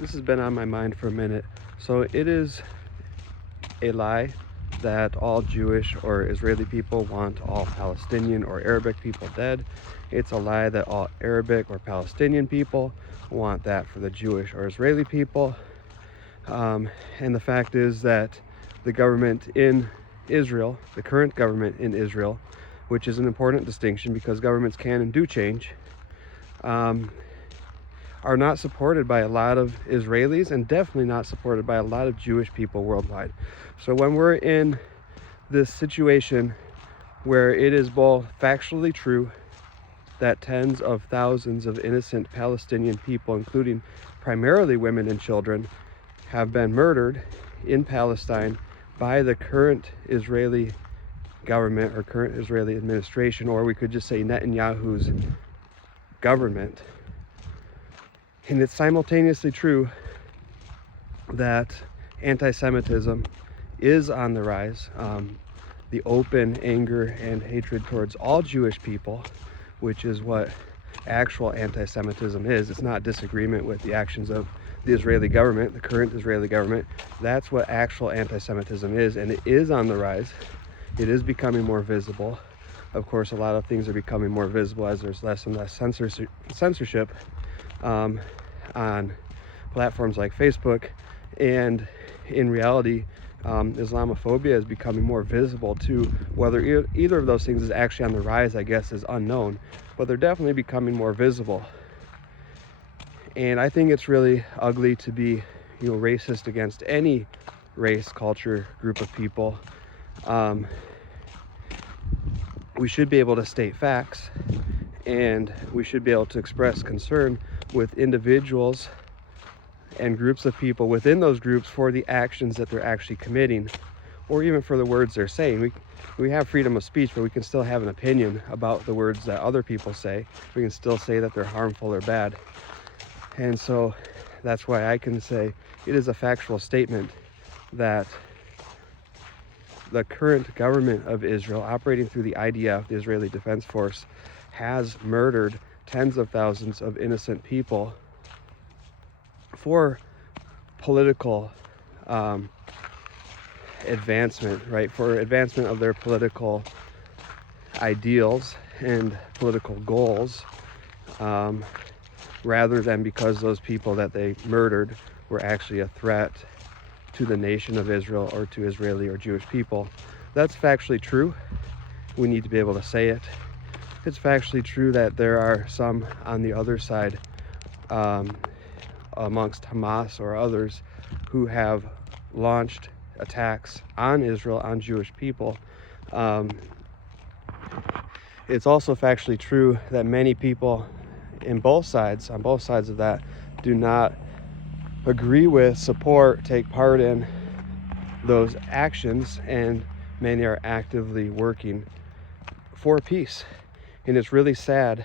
This has been on my mind for a minute. So it is a lie that all Jewish or Israeli people want all Palestinian or Arabic people dead. It's a lie that all Arabic or Palestinian people want that for the Jewish or Israeli people. And the fact is that the government in Israel, the current government in Israel, which is an important distinction because governments can and do change, are not supported by a lot of Israelis and definitely not supported by a lot of Jewish people worldwide. So when we're in this situation where it is both factually true that tens of thousands of innocent Palestinian people, including primarily women and children, have been murdered in Palestine by the current Israeli government or current Israeli administration, or we could just say Netanyahu's government. And it's simultaneously true that anti-Semitism is on the rise. The open anger and hatred towards all Jewish people, which is what actual anti-Semitism is. It's not disagreement with the actions of the Israeli government, the current Israeli government. That's what actual anti-Semitism is, and it is on the rise. It is becoming more visible. Of course, a lot of things are becoming more visible as there's less and less censorship on platforms like Facebook, and in reality, Islamophobia is becoming more visible too. Whether either of those things is actually on the rise, I guess, is unknown, but they're definitely becoming more visible. And I think it's really ugly to be, racist against any race, culture, group of people. We should be able to state facts, and we should be able to express concern with individuals and groups of people within those groups for the actions that they're actually committing, or even for the words they're saying. We have freedom of speech, but we can still have an opinion about the words that other people say. We can still say that they're harmful or bad. And so that's why I can say it is a factual statement that the current government of Israel, operating through the IDF, the Israeli Defense Force, has murdered tens of thousands of innocent people for political advancement, right? For advancement of their political ideals and political goals, rather than because those people that they murdered were actually a threat to the nation of Israel or to Israeli or Jewish people. That's factually true. We need to be able to say it. It's factually true that there are some on the other side, amongst Hamas or others, who have launched attacks on Israel, on Jewish people. It's also factually true that many people on both sides of that, do not agree with, support, take part in those actions, and many are actively working for peace. And it's really sad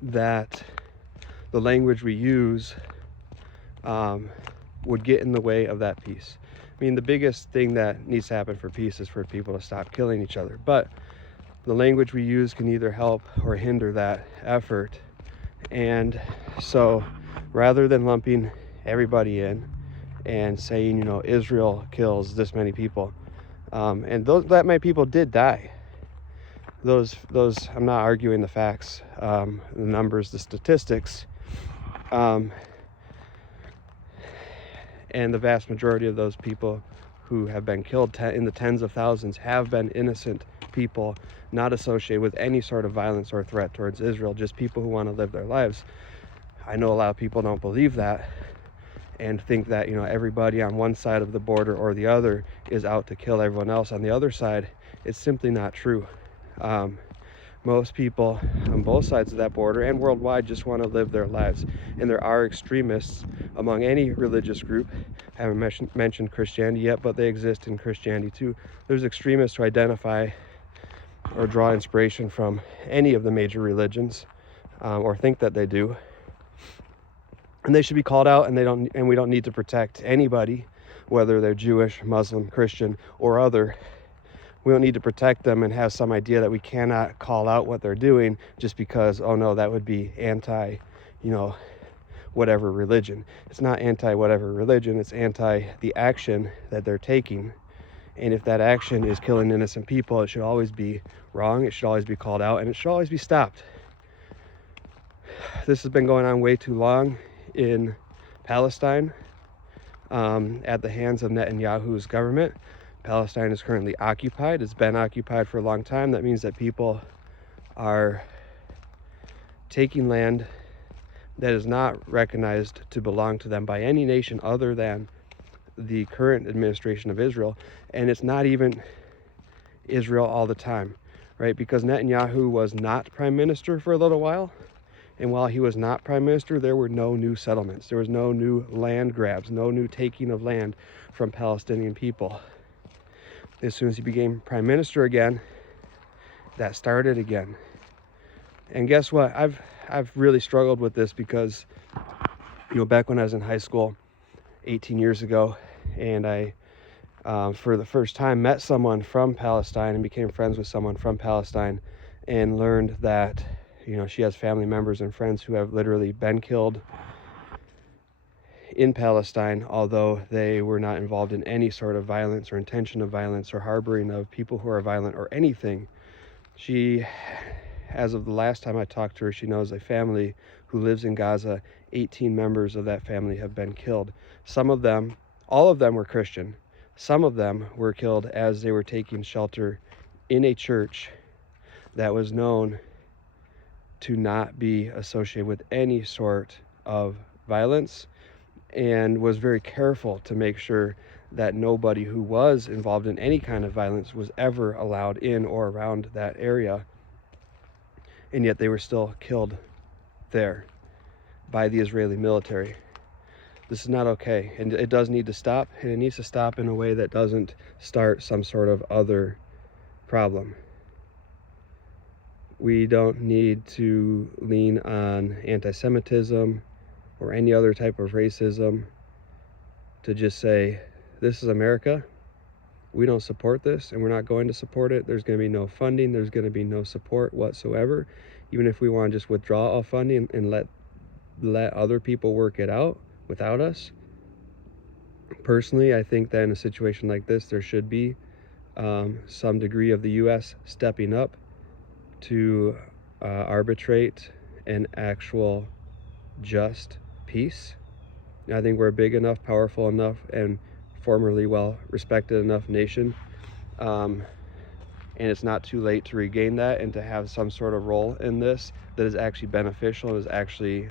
that the language we use would get in the way of that peace. I mean, the biggest thing that needs to happen for peace is for people to stop killing each other. But the language we use can either help or hinder that effort. And so rather than lumping everybody in and saying, Israel kills this many people, and that many people did die. Those I'm not arguing the facts, the numbers, the statistics, and the vast majority of those people who have been killed in the tens of thousands have been innocent people, not associated with any sort of violence or threat towards Israel, just people who want to live their lives. I know a lot of people don't believe that and think that, everybody on one side of the border or the other is out to kill everyone else on the other side. It's simply not true. Most people on both sides of that border and worldwide just want to live their lives. And there are extremists among any religious group. I haven't mentioned Christianity yet, but they exist in Christianity too. There's extremists who identify or draw inspiration from any of the major religions, or think that they do. And they should be called out, and we don't need to protect anybody, whether they're Jewish, Muslim, Christian, or other. We don't need to protect them and have some idea that we cannot call out what they're doing just because, oh no, that would be anti, whatever religion. It's not anti-whatever religion, it's anti the action that they're taking. And if that action is killing innocent people, it should always be wrong, it should always be called out, and it should always be stopped. This has been going on way too long in Palestine, at the hands of Netanyahu's government. Palestine is currently occupied. It's been occupied for a long time. That means that people are taking land that is not recognized to belong to them by any nation other than the current administration of Israel. And it's not even Israel all the time, right? Because Netanyahu was not prime minister for a little while. And while he was not prime minister, there were no new settlements. There was no new land grabs, no new taking of land from Palestinian people. As soon as he became prime minister again, that started again. And guess what? I've really struggled with this because, back when I was in high school 18 years ago, and I, for the first time, met someone from Palestine and became friends with someone from Palestine and learned that, she has family members and friends who have literally been killed in Palestine, although they were not involved in any sort of violence or intention of violence or harboring of people who are violent or anything. She, as of the last time I talked to her, she knows a family who lives in Gaza. 18 members of that family have been killed. Some of them, all of them were Christian. Some of them were killed as they were taking shelter in a church that was known to not be associated with any sort of violence, and was very careful to make sure that nobody who was involved in any kind of violence was ever allowed in or around that area. And yet they were still killed there by the Israeli military. This is not okay, and it does need to stop, and it needs to stop in a way that doesn't start some sort of other problem. We don't need to lean on anti-Semitism or any other type of racism to just say, this is America, we don't support this, and we're not going to support it. There's going to be no funding, there's going to be no support whatsoever. Even if we want to just withdraw all funding and let other people work it out without us. Personally, I think that in a situation like this, there should be some degree of the U.S. stepping up to arbitrate an actual just peace. I think we're a big enough, powerful enough, and formerly well-respected enough nation, and it's not too late to regain that and to have some sort of role in this that is actually beneficial, is actually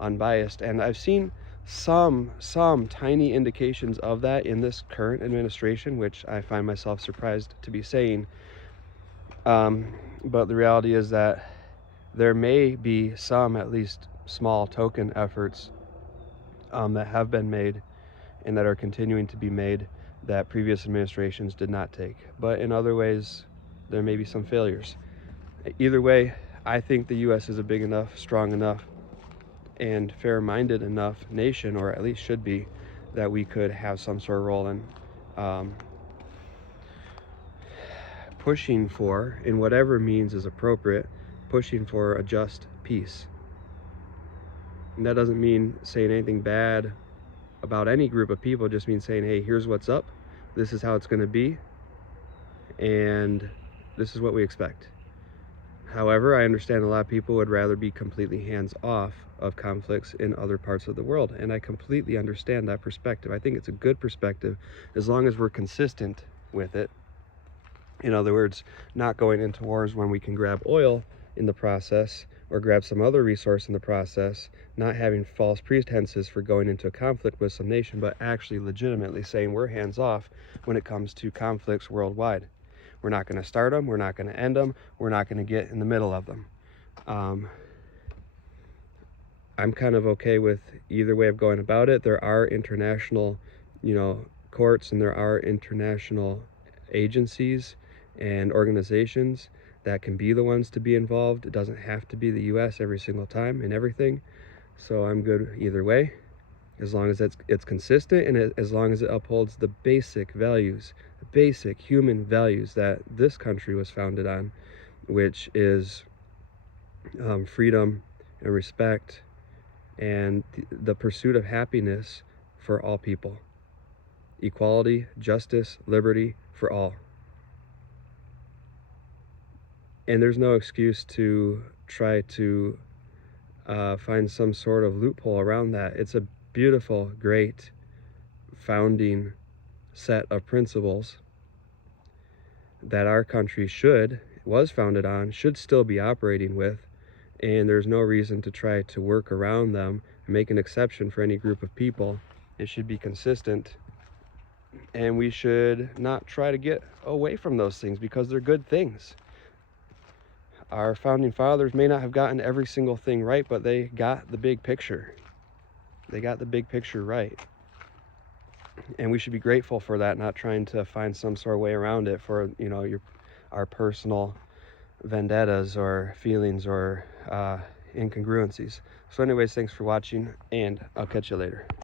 unbiased. And I've seen some tiny indications of that in this current administration, which I find myself surprised to be saying. But the reality is that there may be some, at least small token efforts that have been made and that are continuing to be made that previous administrations did not take. But in other ways, there may be some failures. Either way, I think the U.S. is a big enough, strong enough, and fair-minded enough nation, or at least should be, that we could have some sort of role in pushing for, in whatever means is appropriate, pushing for a just peace. And that doesn't mean saying anything bad about any group of people. It just means saying, hey, here's what's up, this is how it's going to be, and this is what we expect. However, I understand a lot of people would rather be completely hands off of conflicts in other parts of the world, and I completely understand that perspective. I think it's a good perspective as long as we're consistent with it. In other words, not going into wars when we can grab oil in the process or grab some other resource in the process, not having false pretenses for going into a conflict with some nation, but actually legitimately saying we're hands off when it comes to conflicts worldwide. We're not going to start them, we're not going to end them, we're not going to get in the middle of them. I'm kind of okay with either way of going about it. There are international, courts, and there are international agencies and organizations that can be the ones to be involved. It doesn't have to be the U.S. every single time in everything. So I'm good either way, as long as it's consistent and as long as it upholds the basic values, the basic human values that this country was founded on, which is freedom and respect and the pursuit of happiness for all people. Equality, justice, liberty for all. And there's no excuse to try to find some sort of loophole around that. It's a beautiful, great founding set of principles that our country was founded on, should still be operating with, and there's no reason to try to work around them and make an exception for any group of people. It should be consistent, and we should not try to get away from those things because they're good things. Our founding fathers may not have gotten every single thing right, but they got the big picture. They got the big picture right. And we should be grateful for that, not trying to find some sort of way around it for, our personal vendettas or feelings or incongruencies. So anyways, thanks for watching, and I'll catch you later.